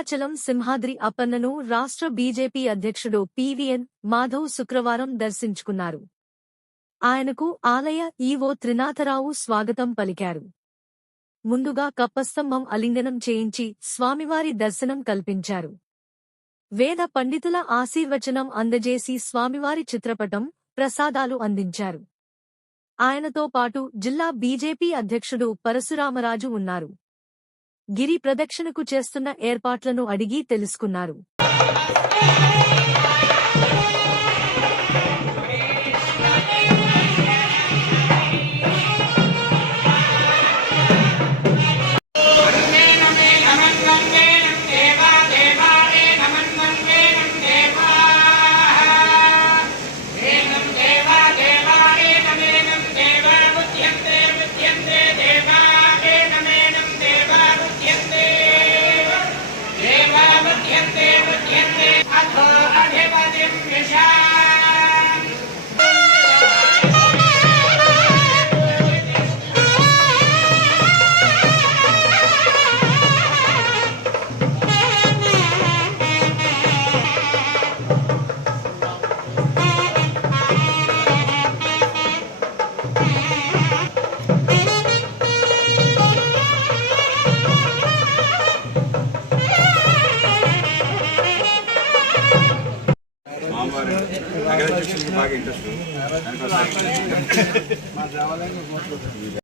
సింహాచలం సింహాద్రి అప్పన్నను రాష్ట్ర బీజేపీ అధ్యక్షుడు పీవీఎన్ మాధవ్ శుక్రవారం దర్శించుకున్నారు. ఆయనకు ఆలయ ఈవో త్రినాథరావు స్వాగతం పలికారు. ముందుగా కప్పస్తంభం ఆలింగనం చేయించి స్వామివారి దర్శనం కల్పించారు. వేద పండితుల ఆశీర్వచనం అందజేసి స్వామివారి చిత్రపటం, ప్రసాదాలు అందించారు. ఆయనతో పాటు జిల్లా బీజేపీ అధ్యక్షుడు పరశురామరాజు ఉన్నారు. గిరి ప్రదక్షిణకు చేస్తున్న ఏర్పాట్లను అడిగి తెలుసుకున్నారు. బాగా ఇంట్రెస్ట్